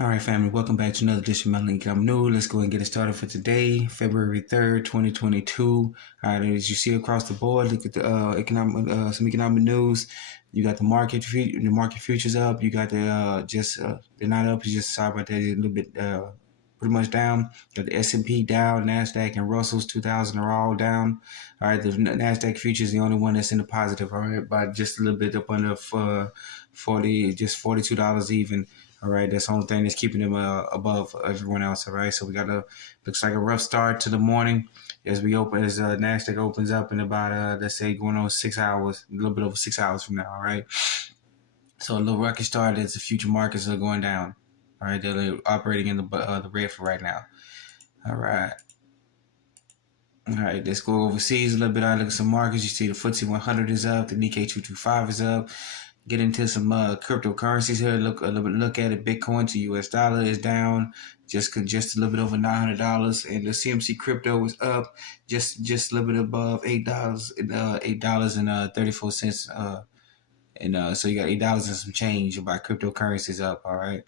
All right, family, welcome back to another edition of my Economic News. Let's go and get it started for today, February 3rd, 2022. All right, as you see across the board, look at the some economic news. You got the market futures up. You got they're not up. It's just sorry about that, a little bit pretty much down. You got the S&P down, Nasdaq and Russell's 2000 are all down. All right, the Nasdaq future is the only one that's in the positive. All right, by just a little bit up under $42 even. All right, that's the only thing that's keeping them above everyone else. All right, so we got looks like a rough start to the morning as Nasdaq opens up in about let's say going on 6 hours, a little bit over 6 hours from now. All right, so a little rocky start as the future markets are going down. All right, they're operating in the red for right now. All right. All right, let's go overseas a little bit. I look at some markets. You see the FTSE 100 is up, the Nikkei 225 is up. Get into some cryptocurrencies here. Look at it. Bitcoin to US dollar is down just a little bit over $900, and the CMC crypto is up just a little bit above $8 and $8.34. So you got $8 and some change about cryptocurrencies up. All right.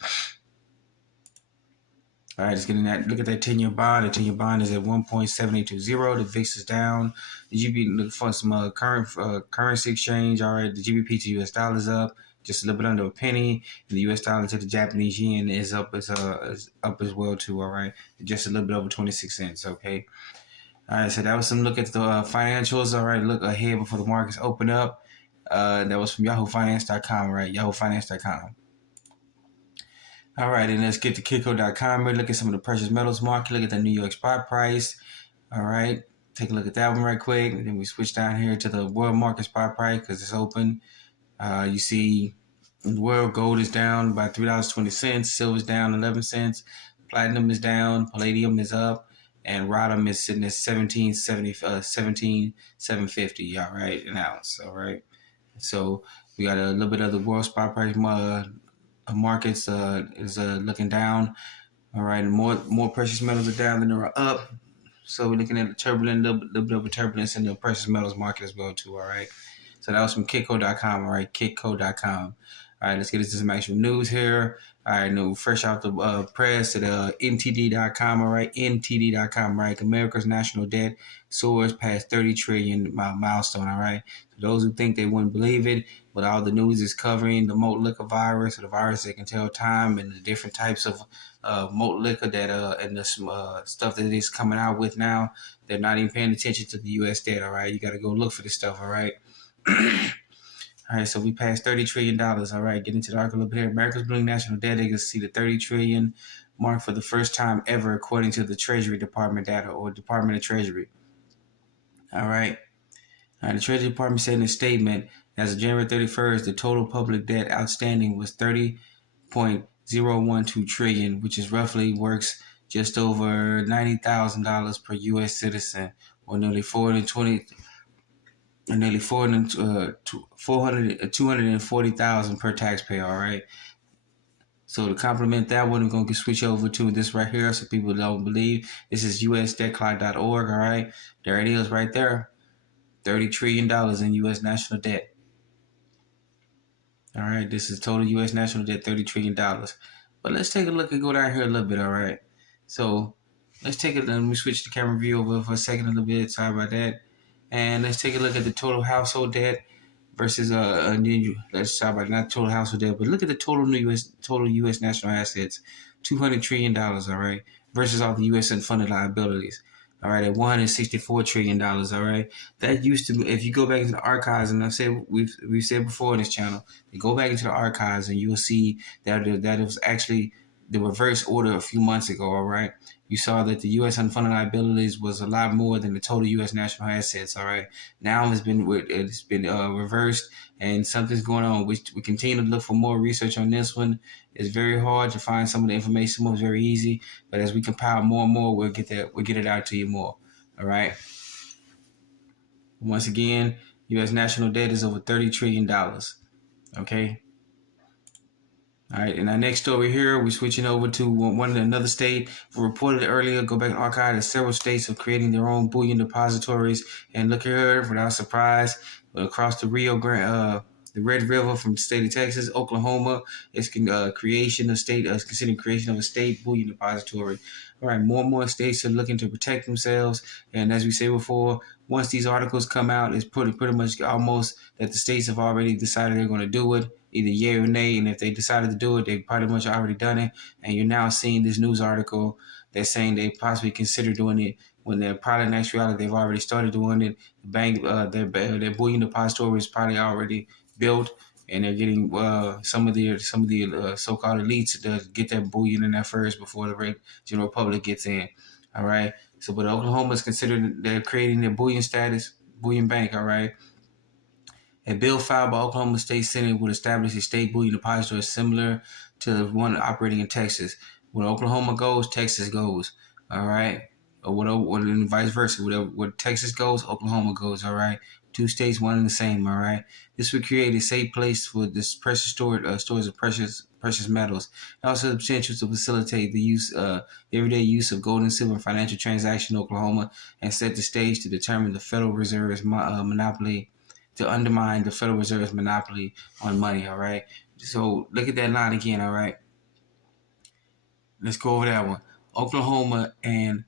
All right, let's get in that. Look at that 10-year bond. The 10-year bond is at 1.7820. The VIX is down. The GBP looking for some current currency exchange. All right, the GBP to US dollar is up just a little bit under a penny. And the US dollar to the Japanese yen is up is up as well too. All right, just a little bit over 26 cents. Okay. All right, so that was some look at the financials. All right, look ahead before the markets open up. That was from YahooFinance.com. Right, YahooFinance.com. All right, and let's get to Kitco.com. Look at some of the precious metals market. Look at the New York spot price. All right, take a look at that one right quick. And then we switch down here to the world market spot price because it's open. You see in the world, gold is down by $3.20. Silver is down 11 cents. Platinum is down. Palladium is up. And rhodium is sitting at 17,750. All right, an ounce. All right. So we got a little bit of the world spot price markets is looking down. All right, and more precious metals are down than they're up. So we're looking at a little bit of a turbulence in the precious metals market as well too. All right, so that was from Kitco.com. All right, Kitco.com. All right, let's get into some actual news here. All right, no, fresh out the press at NTD.com. All right, NTD.com. Right, America's national debt soars past 30 trillion milestone. All right, for those who think they wouldn't believe it, but all the news is covering the malt liquor virus, or the virus that can tell time, and the different types of malt liquor that and the stuff that it's coming out with now. They're not even paying attention to the U.S. debt. All right, you got to go look for this stuff. All right. All right, so we passed $30 trillion. All right, get into the article a little bit here. America's balloon national debt, you can see the 30 trillion mark for the first time ever, according to the Treasury Department data, or Department of Treasury. All right. The Treasury Department said in a statement, as of January 31st, the total public debt outstanding was $30.012 trillion, which is roughly works just over $90,000 per U.S. citizen, or nearly 240,000 per taxpayer. All right. So to complement that one, we're going to switch over to this right here so people don't believe. This is usdebtclock.org. All right. There it is right there. $30 trillion in U.S. national debt. All right. This is total U.S. national debt, $30 trillion. But let's take a look and go down here a little bit. All right. So let's take it. Let me switch the camera view over for a second a little bit. Sorry about that. And let's take a look at the total household debt versus let's talk about not total household debt, but look at the total U.S. national assets, $200 trillion. All right, versus all the U.S. unfunded liabilities. All right, at $164 trillion. All right, that used to be, if you go back into the archives, and I've said we've said before on this channel, you go back into the archives and you'll see that it was actually the reverse order a few months ago. All right. You saw that the U.S. unfunded liabilities was a lot more than the total U.S. national assets. All right, now it's been reversed, and something's going on. We continue to look for more research on this one. It's very hard to find some of the information. Some of it's very easy, but as we compile more and more, we'll get it out to you more. All right. Once again, U.S. national debt is over $30 trillion. Okay. All right, in our next story here, we're switching over to another state. We reported earlier, go back and archive that several states are creating their own bullion depositories. And look here, without surprise, across the Rio Grande, The Red River from the state of Texas. Oklahoma is creation of state, considering creation of a state bullion depository. All right, more and more states are looking to protect themselves. And as we say before, once these articles come out, it's pretty much almost that the states have already decided they're going to do it, either yay or nay. And if they decided to do it, they've pretty much already done it. And you're now seeing this news article that's saying they possibly consider doing it when they're probably in actuality they've already started doing it. The bank, their bullion depository is probably already built, and they're getting some of the so-called elites to get that bullion in there first before the general public gets in. All right. So, but Oklahoma is considered they're creating their bullion bank. All right. A bill filed by Oklahoma State Senate would establish a state bullion depository similar to the one operating in Texas. When Oklahoma goes, Texas goes. All right. Or vice versa. Where Texas goes, Oklahoma goes. All right. Two states, one and the same. All right. This would create a safe place for this precious stores of precious metals. It also has the potential to facilitate the everyday use of gold and silver in financial transactions in Oklahoma, and set the stage to determine the Federal Reserve's monopoly. To undermine the Federal Reserve's monopoly on money. All right. So look at that line again. All right. Let's go over that one. Oklahoma and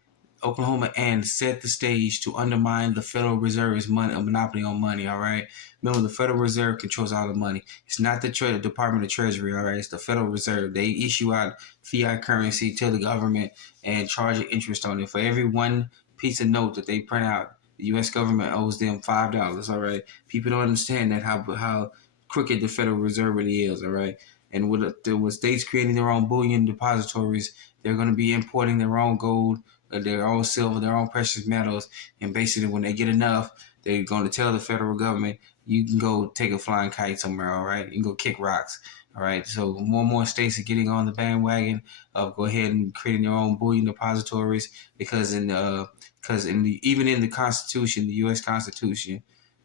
set the stage to undermine the Federal Reserve's monopoly on money. All right. Remember, the Federal Reserve controls all the money. It's not the Department of Treasury. All right. It's the Federal Reserve. They issue out fiat currency to the government and charge an interest on it. For every one piece of note that they print out, the U.S. government owes them $5. All right. People don't understand that how crooked the Federal Reserve really is. All right. And with states creating their own bullion depositories, they're going to be importing their own gold, their own silver, their own precious metals. And basically, when they get enough, they're going to tell the federal government, you can go take a flying kite somewhere. All right. You can go kick rocks. All right. So more and more states are getting on the bandwagon of go ahead and creating their own bullion depositories, because even in the Constitution, the U.S. Constitution,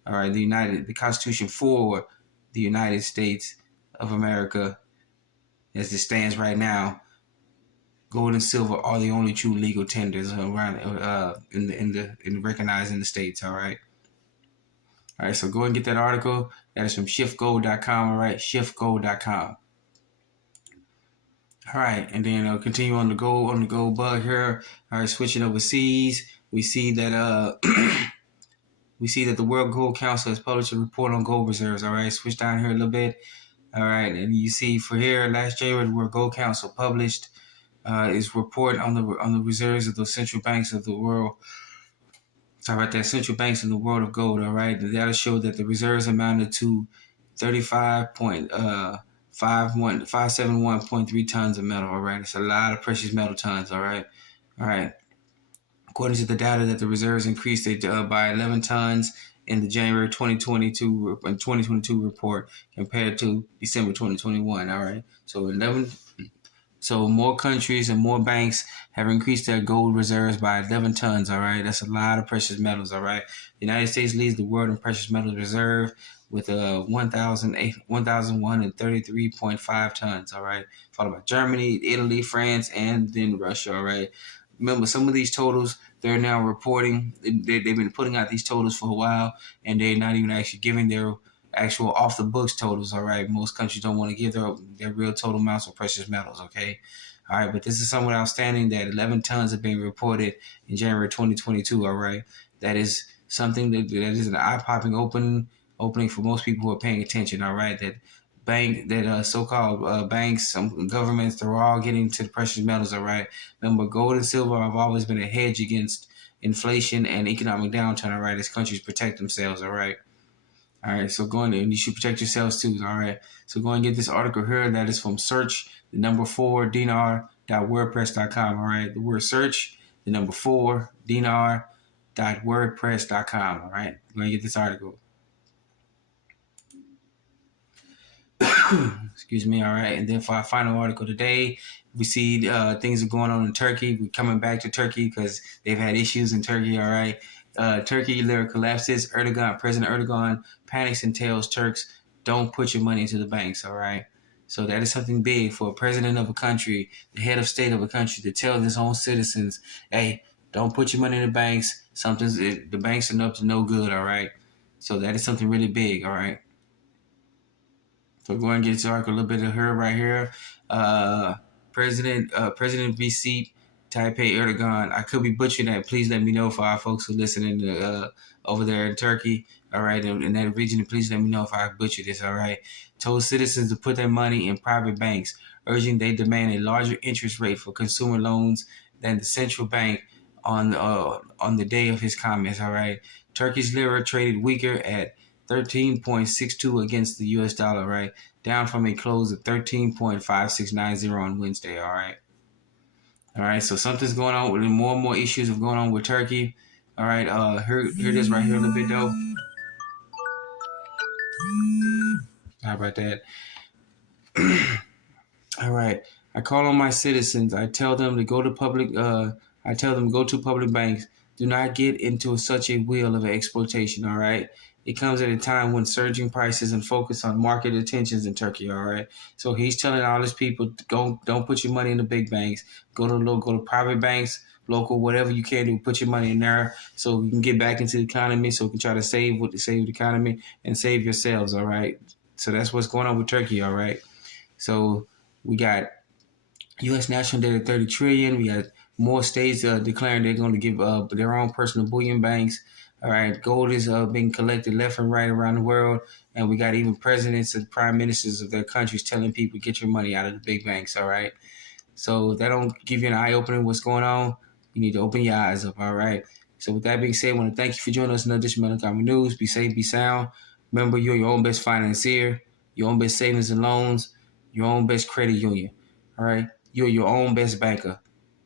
all right, the Constitution for the United States of America, as it stands right now, gold and silver are the only true legal tenders around in recognized in the states. All right. All right. So go and get that article. That is from shiftgold.com. All right, shiftgold.com. All right, and then continue on the gold bug here. All right, switching overseas, we see that the World Gold Council has published a report on gold reserves. All right, switch down here a little bit. All right, and you see for here last January, the World Gold Council published its report on the reserves of the central banks of the world. Talk about that central banks in the world of gold. All right, the data showed that the reserves amounted to 571.3 tons of metal. All right, it's a lot of precious metal tons. All right. According to the data, that the reserves increased by 11 tons in the January 2022 report compared to December 2021. All right, so more countries and more banks have increased their gold reserves by 11 tons. All right, that's a lot of precious metals. All right, the United States leads the world in precious metals reserve with 1,133.5 tons. All right, followed by Germany, Italy, France, and then Russia. All right. Remember, some of these totals they're now reporting. They've been putting out these totals for a while, and they're not even actually giving their actual off the books totals. All right, most countries don't want to give their real total amounts of precious metals. Okay, all right, but this is somewhat outstanding that 11 tons have been reported in January 2022. All right, that is something that is an eye-popping opening for most people who are paying attention. All right, so-called banks, some governments, they're all getting to the precious metals. All right, remember, gold and silver have always been a hedge against inflation and economic downturn. All right, as countries protect themselves. All right. All right, so go in there, and you should protect yourselves too. All right, so go and get this article here. That is from search4dinar.wordpress.com. All right, the word search, 4dinar.wordpress.com. All right, go and get this article. Excuse me. All right, and then for our final article today, we see things are going on in Turkey. We're coming back to Turkey because they've had issues in Turkey. All right. Turkey lira collapses. President Erdogan panics and tells Turks, don't put your money into the banks. All right. So that is something big for a president of a country, the head of state of a country, to tell his own citizens, hey, don't put your money in the banks. The banks are up to no good. All right. So that is something really big. All right. So go ahead and get started. A little bit of her right here. President Recep Tayyip Erdogan. I could be butchering that. Please let me know for our folks who are listening over there in Turkey. All right, in that region. Please let me know if I butcher this. All right. Told citizens to put their money in private banks, urging they demand a larger interest rate for consumer loans than the central bank on the day of his comments. All right. Turkey's lira traded weaker at 13.62 against the US dollar, right? Down from a close of 13.5690 on Wednesday, all right? All right, so something's going on with more and more issues are going on with Turkey. All right, hear this right here a little bit though. How about that? All right. I call on my citizens. I tell them to go to public banks. Do not get into such a wheel of exploitation. All right. It comes at a time when surging prices and focus on market attentions in Turkey. All right. So he's telling all his people, don't put your money in the big banks. Go to private banks, local, whatever you can do. Put your money in there so we can get back into the economy. So we can try to save the economy and save yourselves. All right. So that's what's going on with Turkey. All right. So we got U.S. national debt at 30 trillion. We got more states declaring they're going to give their own personal bullion banks. All right, gold is being collected left and right around the world, and we got even presidents and prime ministers of their countries telling people get your money out of the big banks. All right, so if that don't give you an eye opening what's going on, you need to open your eyes up. All right. So with that being said, I want to thank you for joining us in another edition of Uncommon News. Be safe, be sound. Remember, you're your own best financier, your own best savings and loans, your own best credit union. All right. You're your own best banker.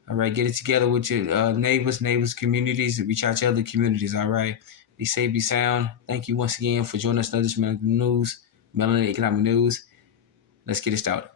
All right. Get it together with your neighbors, communities, and reach out to other communities. All right. Be safe, be sound. Thank you once again for joining us in another edition of News, Melanin Economic News. Let's get it started.